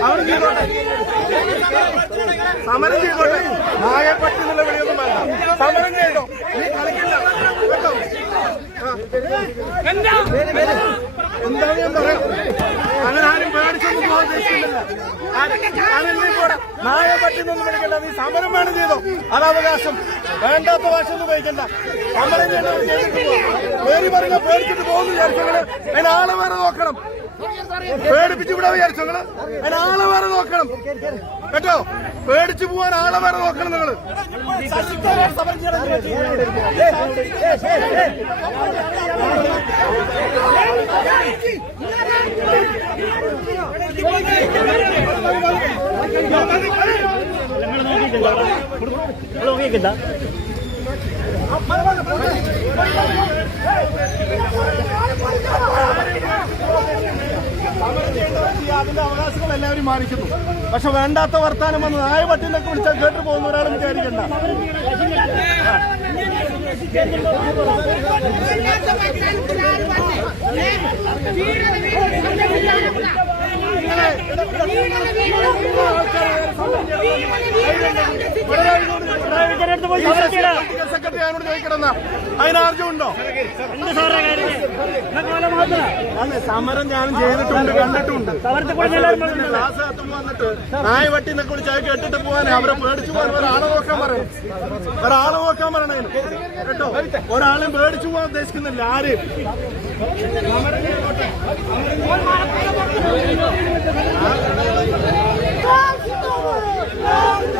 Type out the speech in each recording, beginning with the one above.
അവർ ചെയ്തോട്ടെ സമരം ചെയ്തോട്ടെ നായപ്പട്ടി എന്നുള്ള വിളിയൊന്നും വേണ്ട സമരം ചെയ്തോ നീ കളിക്കില്ല കേട്ടോ എന്താ ഞാൻ പറയാം അങ്ങനെ ആരും പേടിച്ചൊന്നും പോകാൻ ഉദ്ദേശിക്കുന്നില്ല. നായ പറ്റുന്നൊന്നും വിളിക്കണ്ട നീ സമരം വേണം ചെയ്തോ? അത് അവകാശം. വേണ്ടാത്ത ഭാഷ ഒന്നും ഉപയോഗിക്കണ്ട. സമരം ചെയ്യേണ്ടവർ ചെയ്തിട്ട് പേര് പറയുക പേടിച്ചിട്ട് പോകുന്നു വിചാരിച്ചങ്ങൾ അതിന് ആളെ വേറെ നോക്കണം. പേടിപ്പിച്ചു വിടാ വിചാരിച്ചങ്ങൾ അതിന് ആളെ വേറെ നോക്കണം. കേട്ടോ? പേടിച്ചു പോവാൻ ആളെ വേറെ നോക്കണം നിങ്ങൾ. സമരം. എല്ലാവരും മാനിക്കുന്നു പക്ഷെ വേണ്ടാത്ത വർത്താനം വന്ന് നായ പട്ടിന്നൊക്കെ വിളിച്ചാൽ കേട്ടു പോകുന്ന ഒരാളും വിചാരിക്കണ്ട. ¡Míralo, സമരം ഞാനും ചെയ്തിട്ടുണ്ട് കണ്ടിട്ടുണ്ട് ക്ലാസ് വന്നിട്ട് നായ വട്ടി എന്നൊക്കെ വിളിച്ച് അത് കേട്ടിട്ട് പോകാൻ അവരെ പേടിച്ചു പോകാൻ ഒരാളെ നോക്കാൻ പറയണം ഒരാളെ നോക്കാൻ പറയണേ കേട്ടോ ഒരാളും പേടിച്ചു പോകാൻ ഉദ്ദേശിക്കുന്നില്ല ആരും സമരം ചെയ്തോട്ടെ. Come to me. Come to me.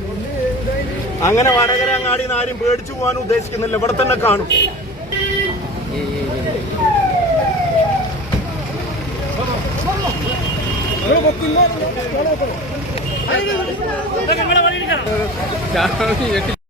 അങ്ങനെ വടകര അങ്ങാടി ആരും പേടിച്ചു പോകാൻ ഉദ്ദേശിക്കുന്നില്ല ഇവിടെ തന്നെ കാണും